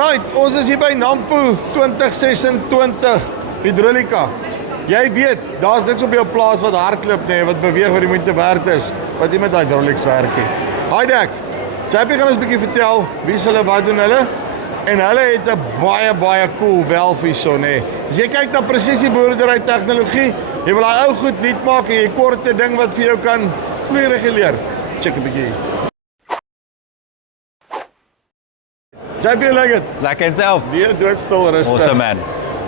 Right, ons is hier by Nampo 2026 Hydraulika. Jy weet, daar's niks op jou plaas wat hardloop nie, wat beweeg wat die moeite werd is, wat nie met hydraulics werk nie. Hi Dek, JP gaan ons 'n bietjie vertel, wie is hulle, wat doen hulle? En hulle het 'n baie cool valve hierso, nê. As jy kyk na presisieboerdery tegnologie, jy wil daai ou goed nuut maak en jy korte ding wat vir jou kan vloei reguleer. Check 'n bietjie. JP, like it. Lekker self. Nee, doodstil rustig. Awesome man.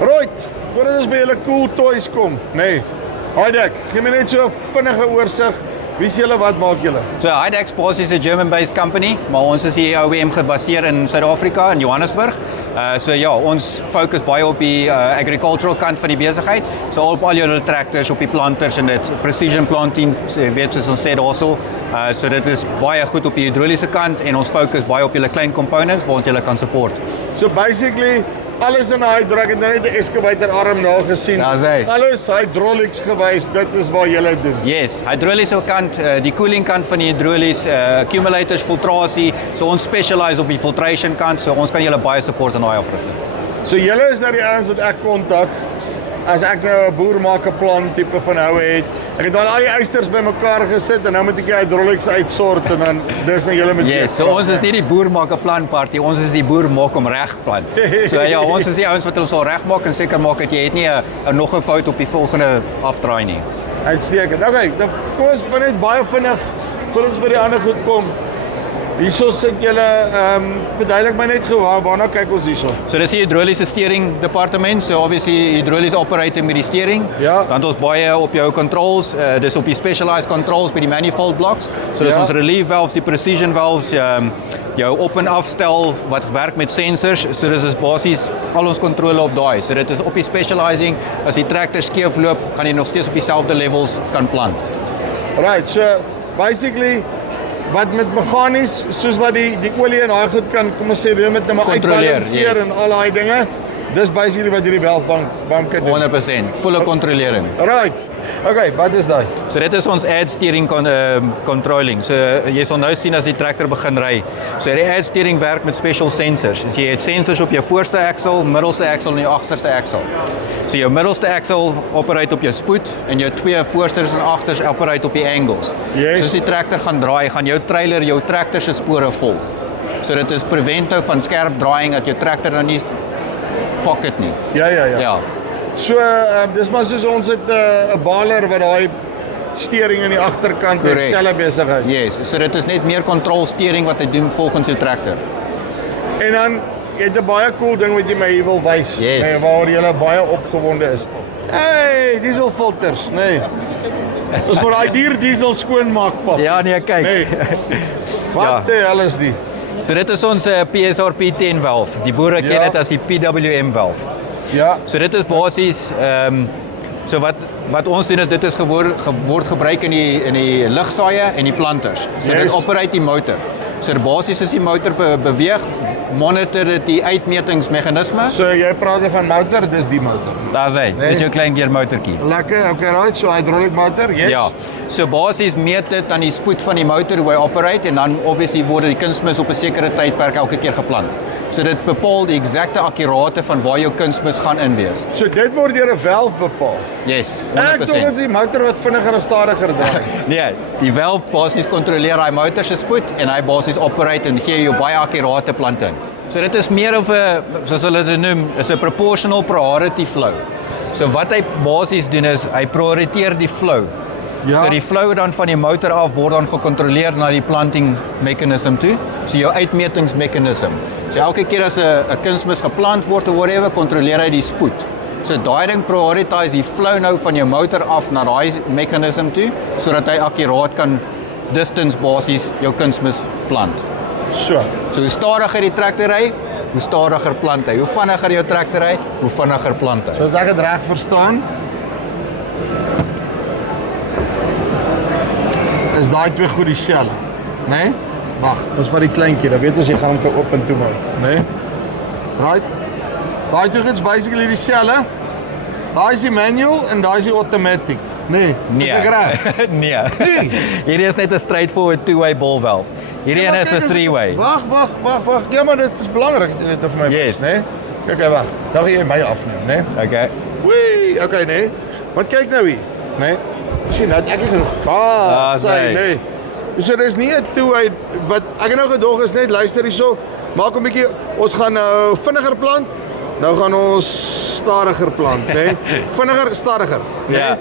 Right, voordat ons by julle cool toys kom, nee. Hi Dek, gee my net so 'n vinnige oorsig. Wie is julle, wat maak julle? So Hydex Boss is a German-based company, maar ons is hier OEM gebaseer in Suid-Afrika in Johannesburg. So ja, ons fokus baie op die agricultural kant van die besigheid. So op al julle tractors, op die planters en dit precision planting, weet soos ons sê daarso. So dit is baie goed op die hidroliese kant en ons fokus baie op julle klein components waar ons julle kan support. So basically, alles in 'n hydraulic, ek het nou net 'n excavator arm daar gesien. Daar's hy. Alles hydraulics gewys, dit is wat julle doen. Yes, hidroliese kant, die cooling kant van die hidrolies, accumulators, filtrasie. So ons specialize op die filtration kant, so ons kan julle baie support in daai afrigting. So julle is nou die ouens wat ek kontak as ek nou 'n boer maak 'n plan tipe van houe het. Ek het al die eisters bymekaar gesit en nou moet ek die hydraulics uitsort en dan dis nou julle met Yes, so ons is nie die boer maak 'n plan party, ons is die boer maak om reg plan. So ja, ons is die ouens wat ons sal regmaak en seker maak dat jy het nie 'n nog 'n fout op die volgende afdraai nie. Uitstekend. Okay, dan kom ons net baie vinnig voor ons by die ander goed kom. Hierso sit julle, verduidelik my net gou waarna kyk ons hierso. So dis die hidroliese steering departement, so obviously hidroliese operator met die steering. Ja. Dan het ons baie op jou controls, dis op die specialized controls by die manifold blocks. So dis Ja. ons relief valves, die precision valves, jou op en afstel wat werk met sensors. So dis is basies al ons kontrole op daai. So dit is op die specializing, as die tractor skeef loop, kan jy nog steeds op dieselfde levels kan plant. Right, so basically wat met meganies, soos wat die olie en daai goed kan, kom ons sê, met net maar Controleer, uitbalanseer yes. en al daai dinge. Dis basically wat hierdie valvebank kan doen. 100%, volle kontrolering. Right. Okay, wat is daai? So dit is ons add steering controlling. So jy sal nou sien as die trekker begin ry. So die add steering werk met special sensors. So jy het sensors op jou voorste axle, middelste axle en jou agterste axle. So jou middelste axle operate op jou spoed en jou twee voorsters en agters operate op die angles. Yes. So as die trekker gaan draai, gaan jou trailer jou trekker se spore volg. So dit is prevento van skerp draaiing dat jou trekker dan nie pocket nie. Ja. Ja. So, dis maar soos ons het 'n baler wat daai steering aan die agterkant het, selfe besigheid. Yes, so dit is net meer control steering wat hy doen volgens jou trekker. En dan jy het 'n baie cool ding wat jy my hier wil wys, Yes. nee, waar jy baie opgewonde is. Hey, dieselfilters, nee. Ons moet daai duur diesel skoonmaak, pap. Ja, nee, kyk. Nee. Wat Ja. die hel is die? So dit is ons PSRP10 valve. Die boere ken Ja. dit as die PWM valve. Ja. So dit is basies so wat ons doen is dit is word gebruik in die lugsaaie en die planters. So Yes. dit operate die motor. So basies as die motor beweeg, monitor dit die uitmetingsmeganisme. So jy praat van motor, dis die motor. Daar's hy. Nee. Dis jou klein keermotortjie. Lekker, okay, right, so hydraulic motor, yes. Ja. So basies meet dit aan die spoed van die motor hoe hy operate en dan obviously word die kunsmis op 'n sekere tydperk elke keer geplant. So dit bepaal die eksakte akkurate van waar jou kunsmis gaan inwees. So dit word deur 'n valve bepaal. Yes, Ek dink dit 100%. is die motor wat vinniger en stadiger draai. Nee, die valve basies kontroleer hy motor se spoed en hy basies operate en gee jou baie akkurate planting. So dit is meer of 'n, soos hulle dit noem, is 'n proportional priority flow. So wat hy basies doen is hy prioriteer die flow. Ja. So die flow dan van die motor af word dan gekontroleer na die planting mechanism toe. So jou uitmetingsmeganisme. So elke keer as 'n kunsmis geplant word of whatever, kontroleer hy die spoed. So daai ding prioritize die flow nou van jou motor af na daai meganisme toe sodat hy akkuraat kan distance basies jou kunsmis plant. So. So hoe stadiger die trekker ry, hoe stadiger plant hy. Hoe vinniger jou trekker ry, hoe vinniger plant hy. So as ek dit reg verstaan, is daai twee goed dieselfde, né? Nee? Wag, ons vat die kleintjie, dan weet ons jy gaan hom op en toe maak, né? Nee? Right? Daai twee is basically dieselfde. Daai is die manual en daai is die automatic. Nee, Nee. is ek reg? Nee. Nee. Hierdie is net 'n straightforward two-way ball valve. Hierdie een is 'n three-way. Wag. Ja, maar dit is belangrik dat jy dit vir my Yes. wys, né? Kyk, wag. Dan gaan jy my afneem, né? Okay. Wee, okay, né? Want kyk nou hier, né? Sien, nou het ek nie genoeg kaas, nee. né? So dis nie 'n two-way wat ek het nou gedog is net luister hierso, maak 'n bietjie ons gaan nou vinniger plant. Nou gaan ons stadiger plant, né? Vinniger, stadiger, né? Ja.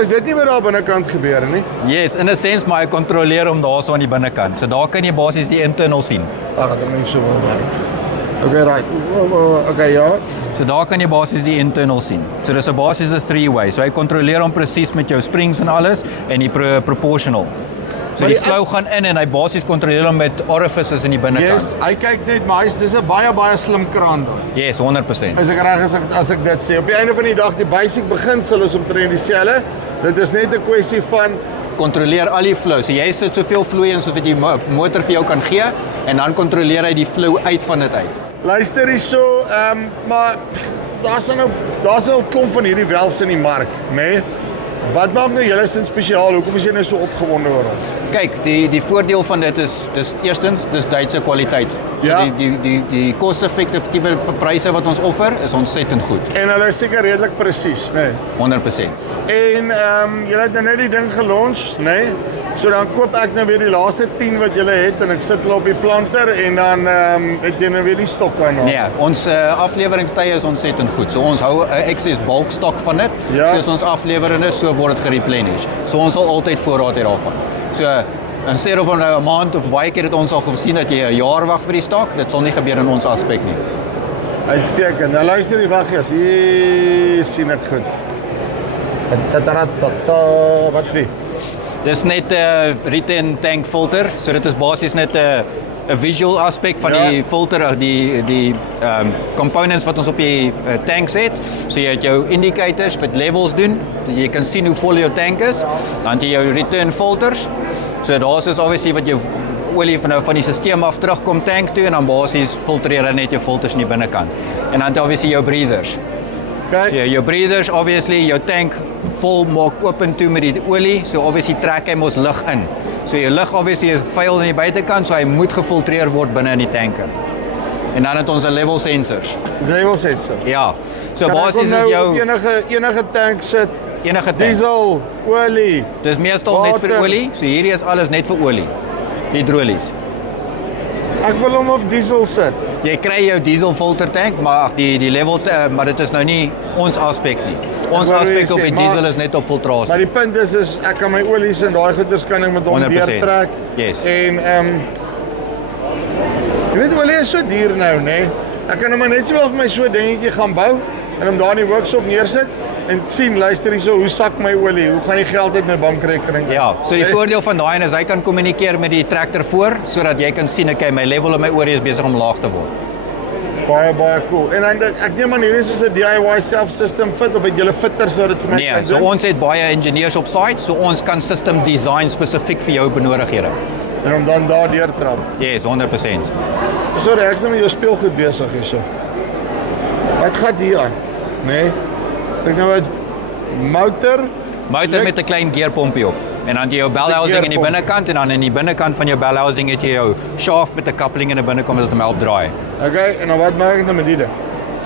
Is dit nie wat daar binnekant gebeur nie? Yes, in 'n sense maar jy kontroleer hom daarso aan die binnekant. So daar kan jy basies die internal sien. Ag, dit is nie so wel werk. Okay, right. Okay, ja. So daar kan jy basies die internal sien. So dis 'n basiese three-way. So hy kontroleer hom presies met jou springs en alles en die proportional. So Maar die die- flow gaan in en hy basies kontroleer hom met orifices in die binnekant. Yes, hy kyk net, maar dis 'n baie slim kraan daai. Yes, 100%. As ek reg as ek dit sê. Op die einde van die dag, die basic beginsel is omtrent dieselfde. Dit is net 'n kwessie van Kontroleer al die flow. So jy sit soveel vloei in soos wat die motor vir jou kan gee en dan kontroleer hy die flow uit van dit uit. luister hierso, maar daar's nou 'n klomp van hierdie valves in die mark, né? Nee? Wat maak nou julle sin spesiaal? Hoekom is jy nou so opgewonde oor hom? Kyk, die voordeel van dit is dis eerstens dis Duitse kwaliteit. So Ja. die koste-effektiewe pryse wat ons offer is ontsettend goed. En hulle is seker redelik presies, né? Nee? 100%. En julle het nou net die ding gelunch, né? Nee? So dan koop ek nou weer die laaste 10 wat julle het en ek sit hulle op die planter en dan het jy nou weer die stokke aan. Nee, ons afleweringstye is ontsettend goed. So ons hou 'n excess bulk stok van dit. Ja. So as ons aflewering is, so word dit gereplenish. So ons sal altyd voorraad hê daarvan. So instead of 'n maand of baie keer het ons al gesien dat jy 'n jaar wag vir die stok, dit sal nie gebeur in ons aspek nie. Uitstekend. Nou luister die wag eers. Hier sien ek goed. Wat's dit? Dis net 'n return tank filter. So dit is basies net 'n visual aspek van Ja. die filter, die components wat ons op die tanks het. So jy het jou indicators wat levels doen, dat jy kan sien hoe vol jou tank is. Dan het jy jou return filters. So daar's is obviously wat jou olie van die stelsel af terugkom tank toe en dan basies filtreer hy net jou filters in die binnekant. En dan het jy obviously jou breathers. Kyk. So jou breathers, obviously jou tank vol maak oop en toe met die olie, so obviously trek hy mos lug in. So jou lug obviously is vuil aan die buitekant, so hy moet gefiltreer word binne in die tanke. En dan het ons 'n level sensors. Dis level sensor. Ja. So Kan ek basies hom nou is jou op enige tank sit. enige tank. Diesel, olie. Dis meestal net vir water. olie, so hierdie is alles net vir olie. Hidrolies. Ek wil hom op diesel sit. Jy kry jou diesel filter tank, maar die level maar dit is nou nie ons aspek nie. Ons wou aspek sê, op die maar- diesel is net op filtrasie. Maar die punt is ek kan my olies en daai goeders kan ek met hom 100%. deurtrek. Yes. En jy weet olie is so duur nou, né? Nee? Ek kan nou maar net sowel vir my so 'n dingetjie gaan bou en hom daar in die workshop neersit en sien, luister hierso, hoe sak my olie? Hoe gaan die geld uit my bankrekening uit? Ja, so die voordeel van daai is hy kan kommunikeer met die trekker voor sodat jy kan sien okay, my level en my olie is besig om laag te word. Baie cool. En dan ek neem aan hierdie is soos 'n DIY self system fit of het julle fitters wat dit vir my Nee, kan so doen? ons het baie engineers op site, so ons kan system design spesifiek vir jou benodighede. En om dan daar deur trap. Yes, 100%. Sorry, ek is nou met jou speelgoed besig hierso. Wat gaan hier aan? Nee. Ek nou wat motor. Motor met 'n klein gearpompie op. En dan jy jou bell housing in die gearpomp. binnekant en dan in die binnekant van jou bell housing het jy jou shaft met 'n coupling in die binnekant wat hom help draai. Okay, en dan wat maak ek nou met die ding?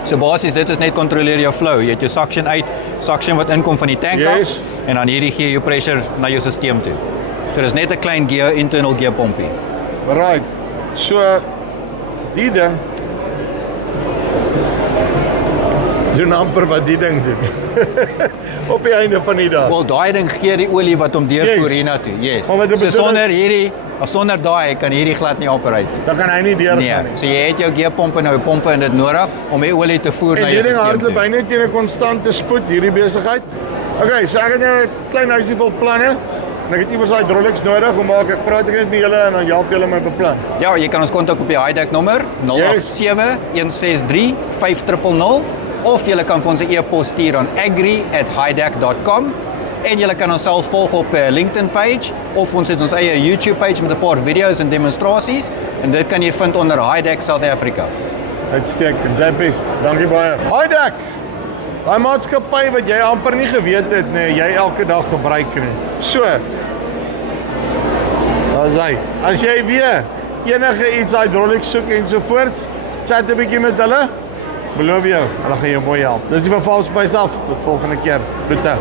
So basies dit is net kontroleer jou flow. Jy het jou suction uit, suction wat inkom van die tank Yes. af en dan hierdie gee jou pressure na jou stelsel toe. So dis net 'n klein internal gearpompie. Right. So die ding doen amper wat die ding doen. Op die einde van die dag. Wel daai ding gee die olie wat hom deurvoer Yes. hiernatoe. Yes. Maar wat dit So bedoel sonder hierdie of sonder daai kan hierdie glad nie operate nie. Dan kan hy nie deurgaan Nee, nie. so jy het jou gearpompe en jou pompe in dit nodig om die olie te voer En na jou hierdie stelsel hardloop toe. by net teen 'n konstante spoed hierdie besigheid. Okay, so ek het nou 'n klein huisie vol planne. En ek het iewers daai hydraulics nodig. Hoe maak ek? Praat ek net met julle en dan help julle my beplan. Ja, jy kan ons kontak op die Hideck nommer 087 163 5000 of jy kan vir ons 'n e-pos stuur aan agri@hideck.com en jy kan ons self volg op LinkedIn page of ons het ons eie YouTube page met 'n paar video's en demonstrasies en dit kan jy vind onder Hideck South Africa. Uitstekend. JP, dankie baie. Hideck. Daai maatskappy wat jy amper nie geweet het nie, jy elke dag gebruik nie. So. Dis hy. As jy weer enige iets hydraulics soek en so voorts, chat 'n bietjie met hulle. Beloof jou, hulle gaan jou mooi help. Dis die van False Spice af. Tot volgende keer. Groete.